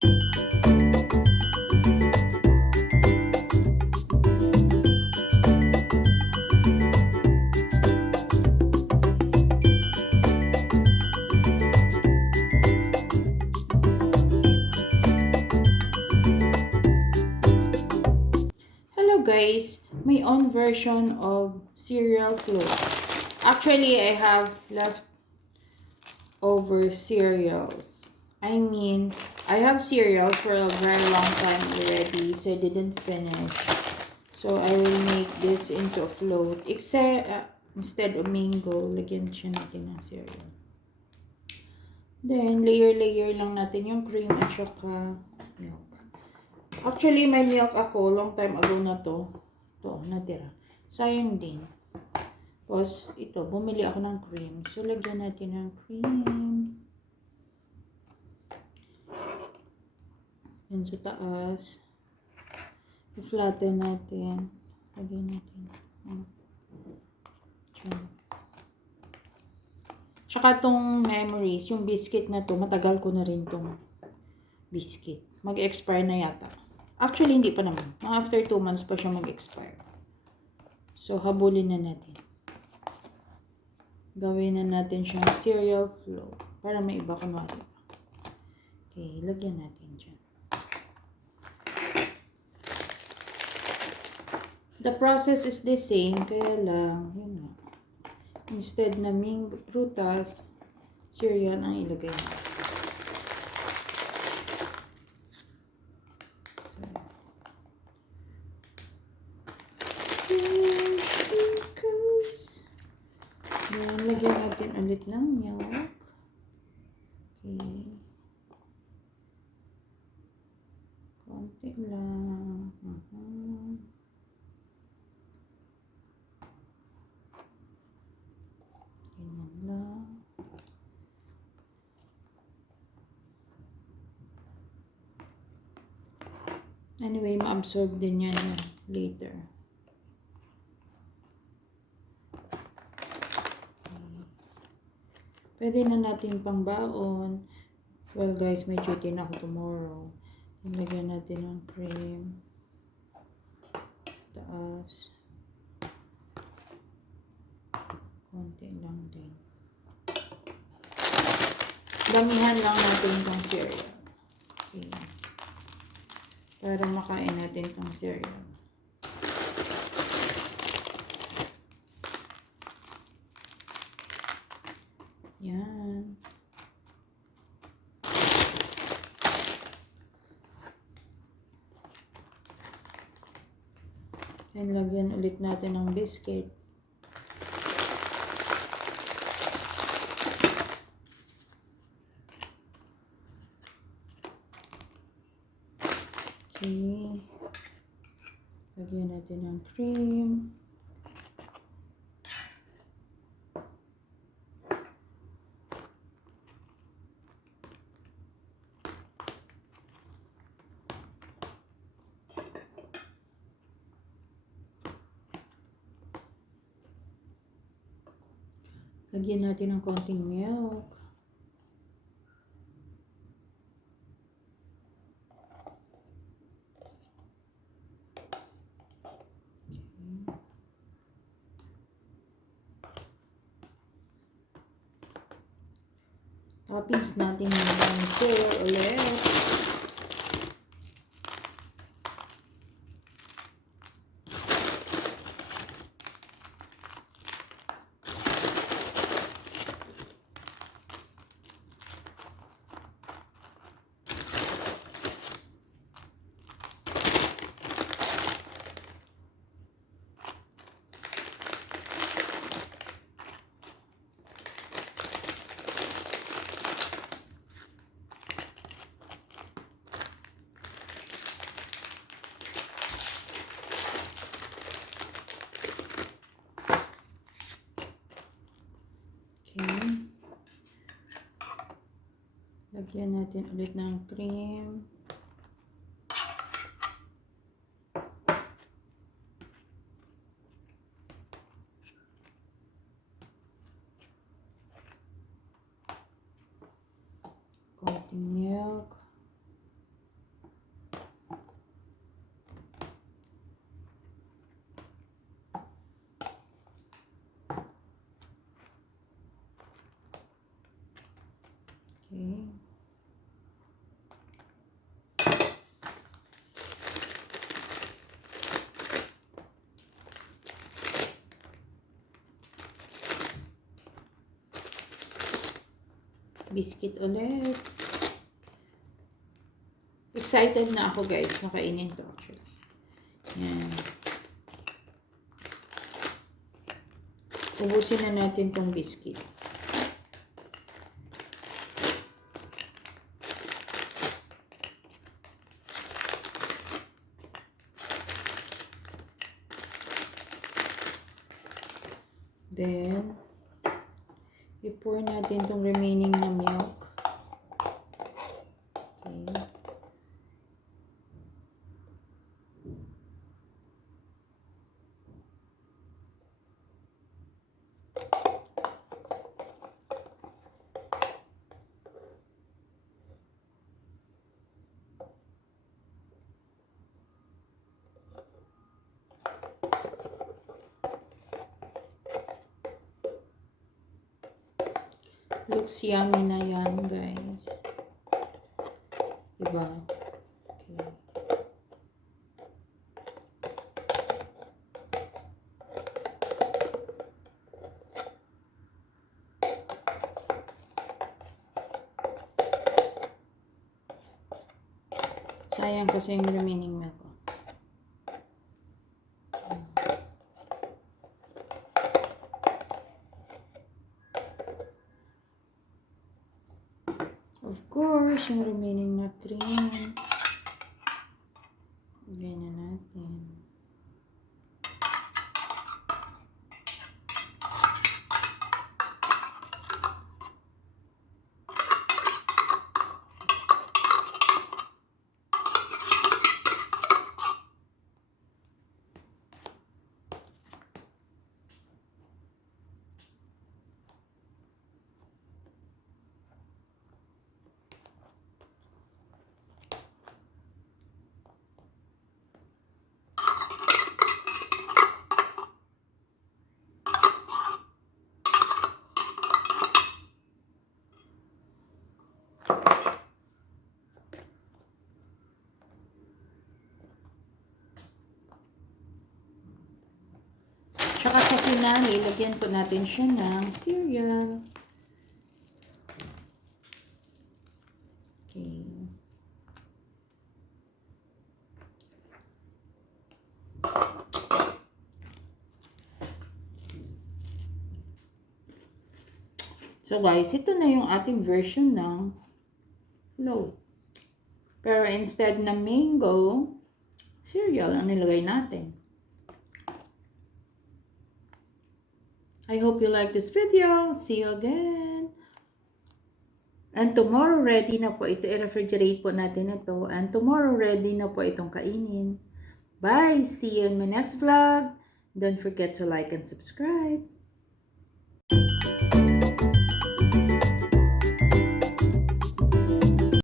Hello guys, my own version of cereal float. Actually, I have leftover cereals. I mean, I have cereals for a very long time already, so I didn't finish. So I will make this into a float. Except, instead of mango, lagyan siya natin ng cereal. Then, layer-layer lang natin yung cream at saka milk. Actually, may milk ako long time ago na to. Ito, natira. Sayang din. Tapos, ito, bumili ako ng cream. So, lagyan natin ng cream. Yan sa taas. I-flatten natin. Lagyan natin. Tsaka tong memories, yung biscuit na to, matagal ko na rin tong biscuit. Mag-expire na yata. Actually, hindi pa naman. After 2 months pa siya mag-expire. So, habulin na natin. Gawin na natin siyang cereal float. Para may iba kunwari. Okay, lagyan natin dyan. The process is the same. Kaya lang, yun nga. Instead na prutas, cereal ang ilagay natin. Then, lagyan natin ulit ng milk. Okay. Konti lang. Ganyan lang. Anyway, ma-absorb din yan later. Pwede na natin pang baon. Well guys, may duty na ako tomorrow. Lagyan natin ng cream. Taas. Konti lang din. Damihan lang natin itong cereal. Okay. Para makain natin itong cereal. Yan. Then, lagyan ulit natin ng biscuit. Okay. Lagyan natin ng cream. Lagyan natin ng konting milk. Toppings natin ng cereal ulit. Okay. Lagyan natin ulit ng cream. Konting milk. biscuit ulit. Excited na ako guys, nakainin to actually. Yan. Ubusin na natin tong biscuit. Then, i-pour natin tong remaining na milk. Okay. Looks yummy na yan, guys. Diba? Okay. Sayang kasi yung remaining milk. Of course, yung remaining na cream. Lagyan na natin. Tsaka sa finale, lagyan po natin siya ng cereal. Okay. So guys, ito na yung ating version ng float. Pero instead na mango, cereal ang nilagay natin. I hope you like this video. See you again. And tomorrow ready na po ito. I-refrigerate po natin ito. And tomorrow ready na po itong kainin. Bye! See you in my next vlog. Don't forget to like and subscribe.